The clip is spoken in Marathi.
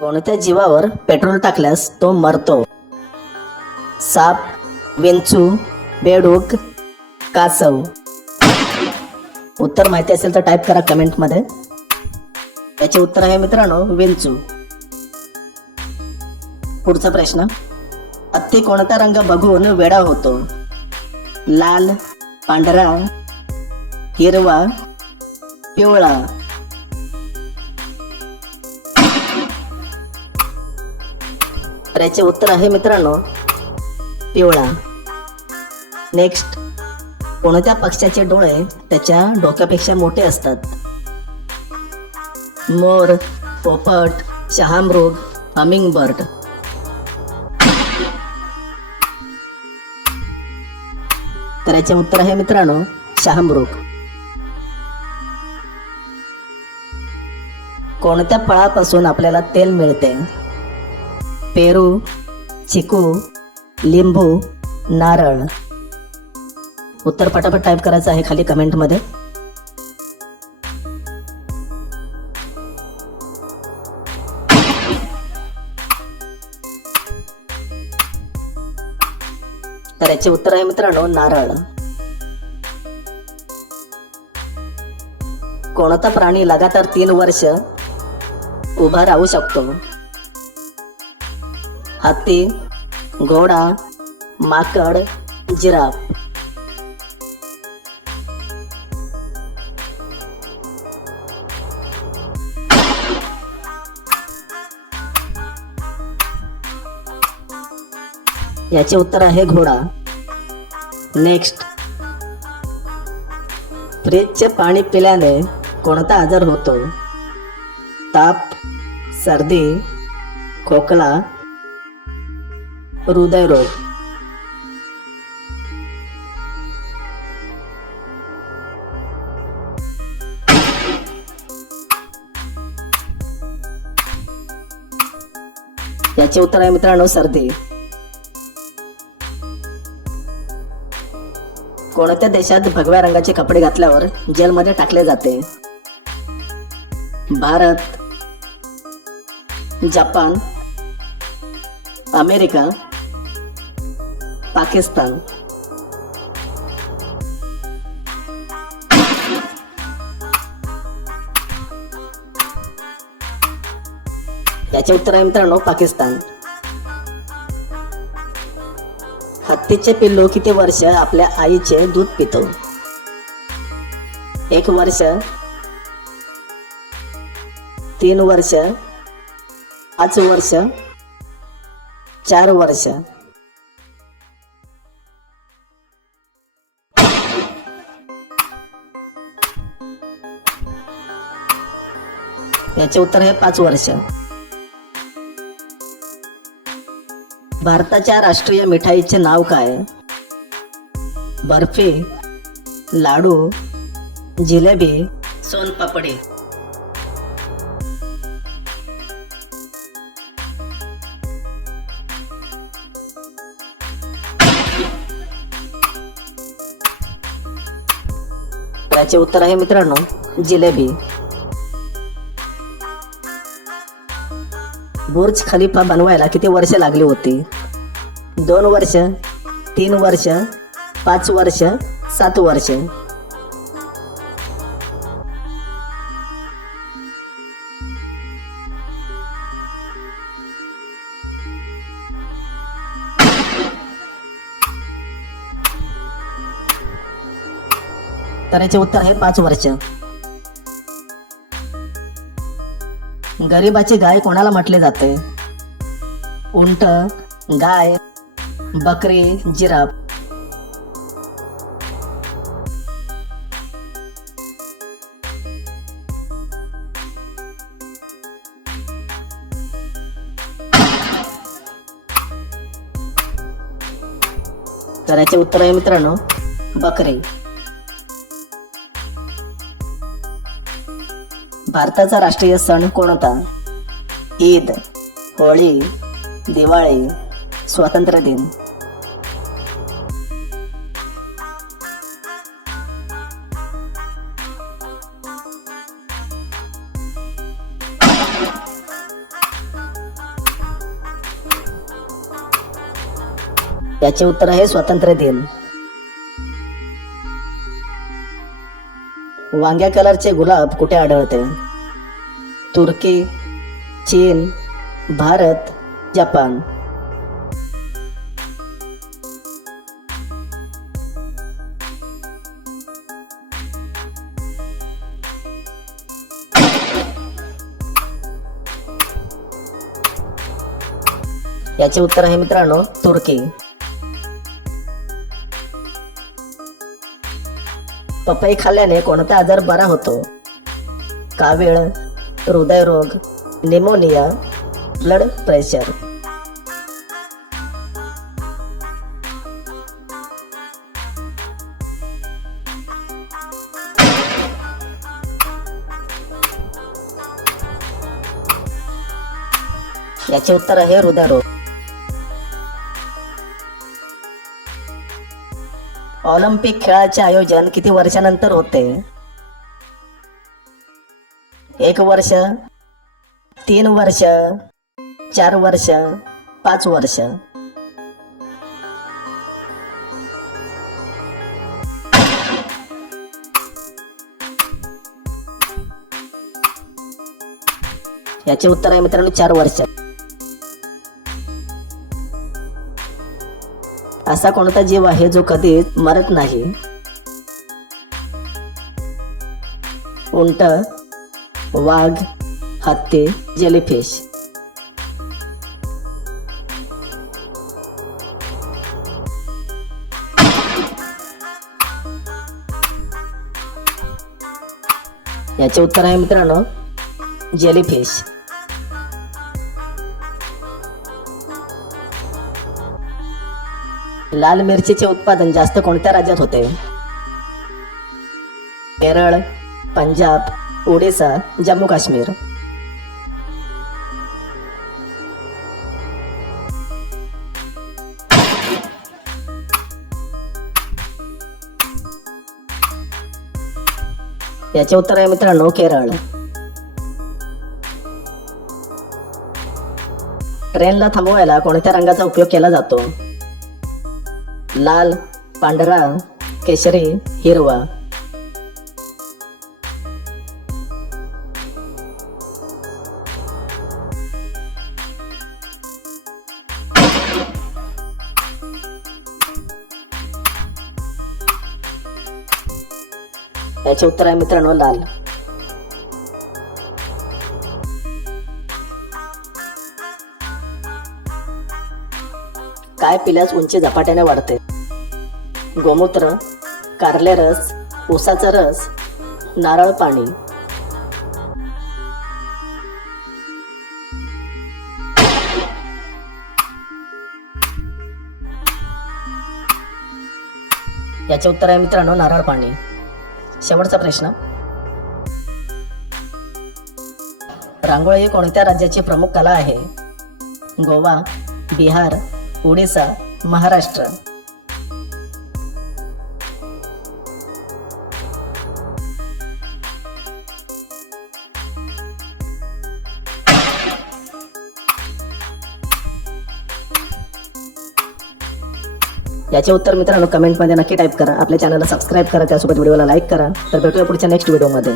कोणत्या जीवावर पेट्रोल टाकल्यास तो मरतो? साप, विंचू, बेडूक, कासव. उत्तर माहिती असेल तर टाईप करा कमेंटमध्ये. याचे उत्तर आहे मित्रांनो विंचू. पुढचा प्रश्न, हत्ती कोणता रंग बघून वेडा होतो? लाल, पांढरा, हिरवा, पिवळा. तर याचे उत्तर आहे मित्रांनो पिवळा. नेक्स्ट, कोणत्या पक्ष्याचे डोळे त्याच्या डोक्यापेक्षा मोठे असतात? मोर, पोपट, शहामृग, हमिंगबर्ड. तर याचे उत्तर आहे मित्रांनो शहामृग. कोणत्या फळापासून आपल्याला तेल मिळते? पेरू, चिकू, लिंबू, नारळ. उत्तर पटापट टाईप करायचं आहे खाली कमेंटमध्ये. तर याचे उत्तर आहे मित्रांनो नारळ. कोणता प्राणी लगातार 3 वर्ष उभा राहू शकतो? हत्ती, घोडा, माकड, जिराफ. याचे उत्तर आहे घोडा. नेक्स्ट, फ्रीजचे पाणी पिल्याने कोणता आजार होतो? ताप, सर्दी, खोकला, हृदयरोग. याचे उत्तर आहे मित्रांनो सर्दी. कोणत्या देशात भगव्या रंगाचे कपडे घातल्यावर जेलमध्ये टाकले जाते? Bharat, Japan, America, Pakistan. याचे उत्तर आहे मित्रांनो पाकिस्तान. हत्तीचे पिल्लू किती वर्ष आपल्या आईचे दूध पितो? 1 वर्ष, 3 वर्ष, 5 वर्ष, 4 वर्ष. याचे उत्तर आहे 5 वर्ष. भारताच्या राष्ट्रीय मिठाईचे नाव काय? बर्फी, लाडू, जिलेबी, सोनपापडी. याचे उत्तर आहे मित्रांनो जिलेबी. बुर्ज खलिफा बनवायला किती वर्ष लागली होती? 2 वर्ष, 3 वर्ष, 5 वर्ष, 7 वर्ष. तर याचे उत्तर आहे 5 वर्ष. गरीबाची गाय कोणाला म्हटले जाते? उंट, गाय, बकरी, जिराफ. तर याचे उत्तर आहे मित्रांनो बकरी. भारताचा राष्ट्रीय सण कोणता? ईद, होळी, दिवाळी, स्वातंत्र्य दिन. याचे उत्तर आहे स्वातंत्र्य दिन. वांग्या कलरचे गुलाब कुठे आढळते? तुर्की, चीन, भारत, जपान. याचे उत्तर आहे मित्रांनो तुर्की. पपई खाल्ल्याने कोणता आजार बरा होतो? कावीळ, हृदयरोग, निमोनिया, ब्लड प्रेशर. याचे उत्तर आहे हृदयरोग. ऑलिम्पिक खेळाचे आयोजन किती वर्षानंतर होते? 1 वर्ष, 3 वर्ष, 4 वर्ष, 5 वर्ष. याचे उत्तर आहे मित्रांनो 4 वर्ष. असा कोणता जीव आहे जो कधी मरत नाही? उंट, वाघ, हत्ती, जेलीफिश. याचे उत्तर आहे मित्रांनो जेलीफिश. लाल मिरचीचे उत्पादन जास्त कोणत्या राज्यात होते? केरळ, पंजाब, ओडिसा, जम्मू काश्मीर. याचे उत्तर आहे मित्रांनो केरळ. ट्रेनला थांबवायला कोणत्या रंगाचा उपयोग केला जातो? लाल, पांढरा, केशरी, हिरवा. याचे उत्तर आहे मित्रांनो लाल. काय पिल्यास उंची झपाट्याने वाढते? गोमूत्र, कारले रस, ऊसाचा रस, नारळ पाणी. याचे उत्तर आहे मित्रांनो नारळ पाणी. शेवटचा प्रश्न. रांगोळी ही कोणत्या राज्याची प्रमुख कला आहे? गोवा, बिहार, ओडिसा, महाराष्ट्र. याचे उत्तर मित्रांनो कमेंटमध्ये नक्की टाईप करा. आपल्या चॅनलला सबस्क्राईब करा, त्यासोबत व्हिडिओला लाईक करा. तर भेटूया पुढच्या नेक्स्ट व्हिडिओमध्ये.